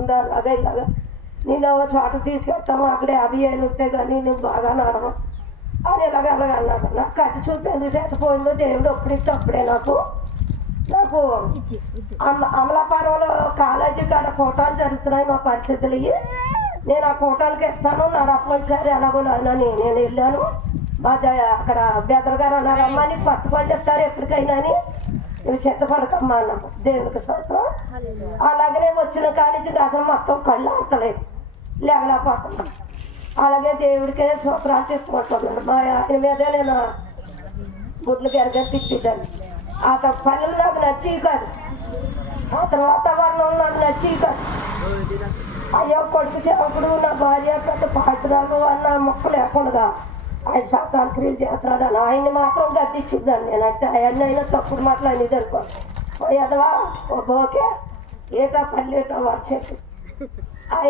ఉందా అలాగే ఇలాగా నేను చోట తీసుకెళ్తాము అక్కడే 50,000 ఉంటాయి కానీ నువ్వు బాగా నడవు అని అలాగే అన్నారు. నాకు కట్టి చూస్తే ఎందుకు చేతపోయిందో దేవుడు అప్పుడిస్తే అప్పుడే నాకు అమలాపురంలో కాలేజీ కాడ కోటాలు జరుగుతున్నాయి మా పరిస్థితులు. నేను ఆ కోటాలకి ఇస్తాను నడపసారి ఎలాగో నేను వెళ్ళాను. మా అక్కడ బెదర్ గారు అన్నారమ్మా నీకు పత్తిపళ్ళు ఇస్తారు ఎప్పటికైనా అని నువ్వు సిద్ధపడకమ్మా అన్నాము. దేవునికి సంవత్సరం అలాగనే వచ్చిన కాడి నుంచి అసలు మొత్తం కళ్ళు ఆడతలేదు లేకపోతున్నాం. అలాగే దేవుడికే సూత్రాలు చెప్పుకుంటున్నాను. మా ఆయన మీద నేను గుడ్లు గెరగ తిప్పిద్దాన్ని. అతని పనులు నాకు నచ్చి కాదు, అతని వాతావరణం నాకు నచ్చి కాదు. అయ్యో కొడుకు చేపడు నా భార్య పెద్ద పాడుతున్నాను అన్న మొక్క లేకుండా ఆయన శాతాలు క్రియలు చేస్తున్నాడు అని ఆయన్ని మాత్రం గద్దించిందాన్ని. నేనైతే అవన్నీ అయినా తప్పుడు మాట్లాడేది అనుకో ఎదవా ఓకే ఏటా పల్లెటో వచ్చేది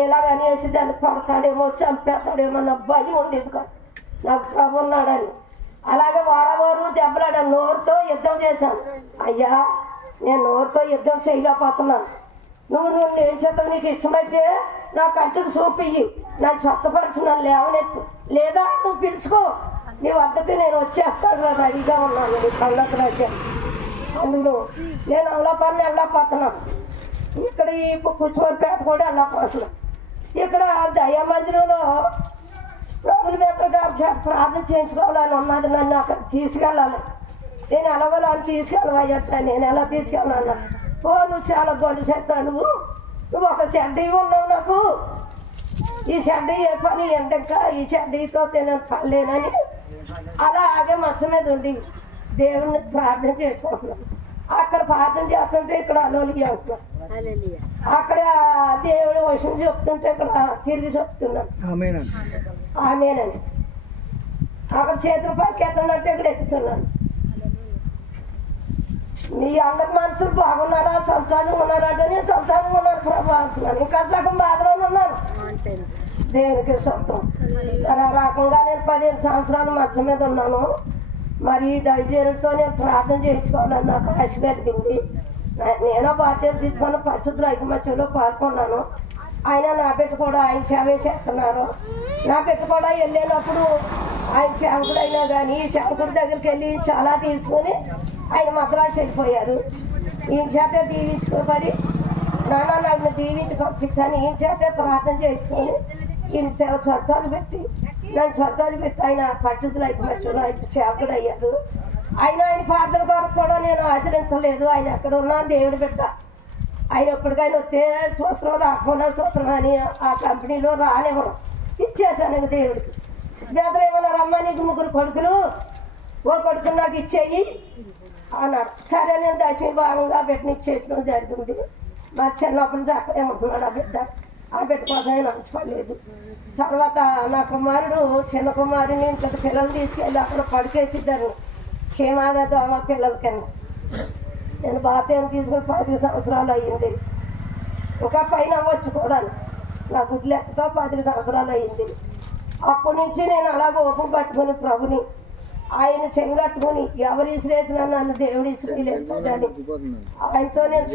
ఇలాగని వేసి దాన్ని పడతాడేమో చంపేస్తాడేమో నా భయం ఉండేది కాదు. నాకు ప్రభు ఉన్నాడని అలాగే వాడవారు దెబ్బలాడాను. నోరుతో యుద్ధం చేశాను. అయ్యా నేను నోరుతో యుద్ధం చేయలేకపోతున్నాను. నువ్వు ఏం చేస్తావు నీకు ఇష్టమైతే నా కంటిని చూపియ్యి నన్ను స్వస్థపరచు నన్ను లేవనెత్తు లేదా నువ్వు పిలుచుకో నీ వద్దకు నేను వచ్చేస్తాను రెడీగా ఉన్నాను నీ కళ్ళకు అయితే. అందులో నేను అమలాపురం వెళ్ళకపోతున్నాను. ఇక్కడ ఈ కుచుమరిపేట కూడా వెళ్ళకపోతున్నాను. ఇక్కడ దయామందిరంలో ప్రభుల మీద గారు ప్రార్థన చేయించుకోవాలని ఉన్నది. నన్ను అక్కడ తీసుకెళ్ళాలి. నేను ఎలాగోలా అని తీసుకెళ్ళవయ్యట. నేను ఎలా తీసుకెళ్ళాను? నువ్వు చాలా గొడ్డు చేస్తావు, నువ్వు ఒక చెడ్డీ ఉన్నావు, నాకు ఈ చెడ్డీ ఏ పని ఎండక ఈ చెడ్డీతో నేను పడలేనని అలాగే మచ్చ మీద ఉండి దేవుడిని ప్రార్థన చేసుకుంటున్నాను. అక్కడ ప్రార్థన చేస్తుంటే ఇక్కడ అలోలిగి అవుతున్నాను. అక్కడ దేవుడు విషయం చెప్తుంటే ఇక్కడ తిరిగి చెప్తున్నాను ఆమెనని. అక్కడ చేతులు పైకి ఎత్తున్నట్టు ఇక్కడ ఎక్కుతున్నాను. మీ అందరి మనుషులు బాగున్నారా సంతానం ఉన్నారంటే నేను సంతానం ఉన్నాను ప్రభు అంటున్నాను. ఇంకా సగం బాధలోనే ఉన్నాను. దేవునికి సొంతం మరి ఆ రకంగా నేను 15 సంవత్సరాలు మంచం మీద ఉన్నాను. మరి దైవజనుడితో నేను ప్రార్థన చేయించుకోవాలని నాకు ఆశ కలిగింది. నేను బాధ్యత తీసుకొని పరిశుద్ధుల ఐకమత్యంలో పాల్గొన్నాను. ఆయన నా బిడ్డ కూడా ఆయన సేవే చేస్తున్నారు. నా బిడ్డ కూడా వెళ్ళినప్పుడు ఆయన సేవకుడైనా కానీ ఈ సేవకుడి దగ్గరికి వెళ్ళి చాలా తీసుకొని ఆయన మద్రాసు వెళ్ళిపోయారు. ఈయన చేత దీవించుకోబడి నాన్న నన్ను దీవించి పంపించాను. ఈయన చేతే ప్రార్థన చేయించుకొని ఈయన స్వత్వాలు పెట్టి నన్ను స్వత్వాలు పెట్టి ఆయన పరిశుద్ధుల ఐకమత్యంలో ఆయన సేవకుడు అయ్యారు. ఆయన ప్రార్థన కొరకు కూడా నేను ఆచరించలేదు. ఆయన ఎక్కడ ఉన్నా దేవుడు బిడ్డ. ఆయన ఎప్పటికైనా వస్తే సూత్రం రాకుండా సూత్రం అని ఆ కంపెనీలో రానివ్వరు. ఇచ్చేసాను దేవుడికి. బెదరు ఏమన్నా రమ్మా నీకు 3 కొడుకులు, ఓ కొడుకుని నాకు ఇచ్చేయి అన్నారు. సరే నేను దశమి భాగంగా బిడ్డని ఇచ్చేసడం జరిగింది. మా చిన్నప్పటి నుంచి అక్కడే ఉంటున్నాడు ఆ బిడ్డ. ఆ బిడ్డ కోసం నచ్చపడలేదు. తర్వాత నా కుమారుడు చిన్న కుమారుని ఇంత పిల్లలు తీసుకెళ్ళి అక్కడ పడికేసిద్దారు క్షేమాగా దోమ పిల్లల కింద. నేను బాధ్యత తీసుకుని 10 సంవత్సరాలు అయ్యింది. ఇంకా పైన అవ్వచ్చు కూడా నా గుడ్లు ఎక్కతో 10 సంవత్సరాలు అయ్యింది. అప్పటి నుంచి నేను అలాగ ఓపం పట్టుకుని ప్రభుని ఆయన చెంగట్టుకుని ఎవరు ఇసిరేసినా నన్ను దేవుడు ఇసిరేయలేదని ఆయనతో నేను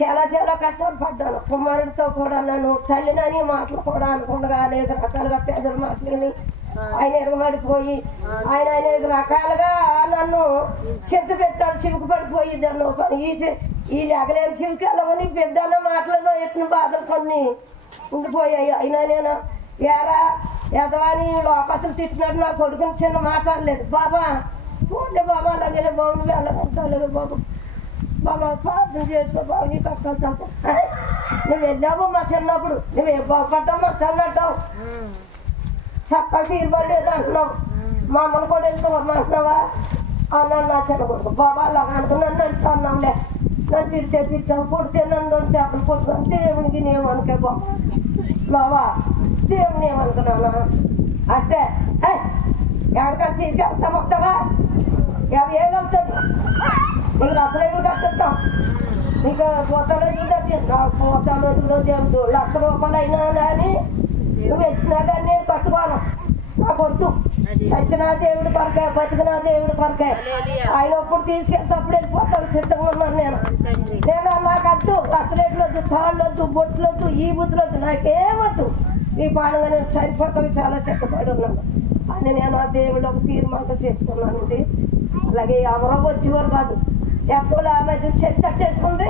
చాలా కష్టాలు పడ్డాను. కుమారుడితో కూడా నన్ను తల్లినని మాటలు కూడా అనుకుండగా అనేక రకాలుగా పేదల మాటలని ఆయన ఎరగబడిపోయి ఆయన అనేక రకాలుగా నన్ను చెత్త పెట్టాడు. చివుకు పడిపోయి దాన్ని ఈ ఎగలేని చివుకి వెళ్ళమని బిడ్డన్న మాటలతో ఎట్టిన బాధలు కొన్ని ఉండిపోయాయి. అయినా నేను ఎదవాని లోపతులు తిట్టినట్టు నా కొడుకుని చిన్న మాట్లాడలేదు. బాబా పోండి బాబా అలాగే బాబు వెళ్ళగలుగుతాను బాబు బాబా ప్రార్థన చేసుకో బాబు నీ కష్టాలు తప్ప. నువ్వు వెళ్ళావు మా చిన్నప్పుడు నువ్వు బాగుపడ్డావు మా చిన్నట్టావు చక్కలు తీరబడలేదు అంటున్నావు. మా అమ్మను కూడా వెళ్తావు అంటున్నావా అన్నాడు నా చిన్న కొడుకు. బాబా అలాగా అనుకున్నాను అంటున్నాంలే. నన్ను తిట్టావు కొడితే నన్ను అప్పుడు కొడుకుని దేవునికి నేమనుకే బాబా దేవుని ఏమనుకున్నాను అంటే ఎక్కడికన్నా తీసుకెళ్తాం వస్తావా ఏమవుతుంది నీకు రసలేములు కట్టిస్తాం నీకు పోతాల రోజులు కట్టిస్తాం. పోతాల రోజుల్లో దేవుడు ₹1,00,000 అయినా కానీ నువ్వు ఎత్తినా కానీ నేను కట్టుకోను. నాకు వద్దు చచ్చిన దేవుడి కొరకే, బతికిన దేవుడి కొరకే. ఆయన ఒప్పుడు తీసుకెళ్తే అప్పుడు వెళ్ళిపోతాను సిద్ధంగా ఉన్నాను నేను. నాకు వద్దు, రక్తలేట్లు వద్దు, తాళ్ళు వద్దు, బొట్లు వద్దు, ఈ బుద్ధులు వద్దు, నాకేమొద్దు. ఈ పాడుగా నేను సరిపడటం చాలా చెక్కపడి ఉన్నాను అని నేను ఆ దేవుడు ఒక తీర్మానం చేసుకున్నానండి. అలాగే ఎవరో వచ్చేవారు కాదు, ఎప్పుడు ఆమె చెట్టు కట్టేసుకుంది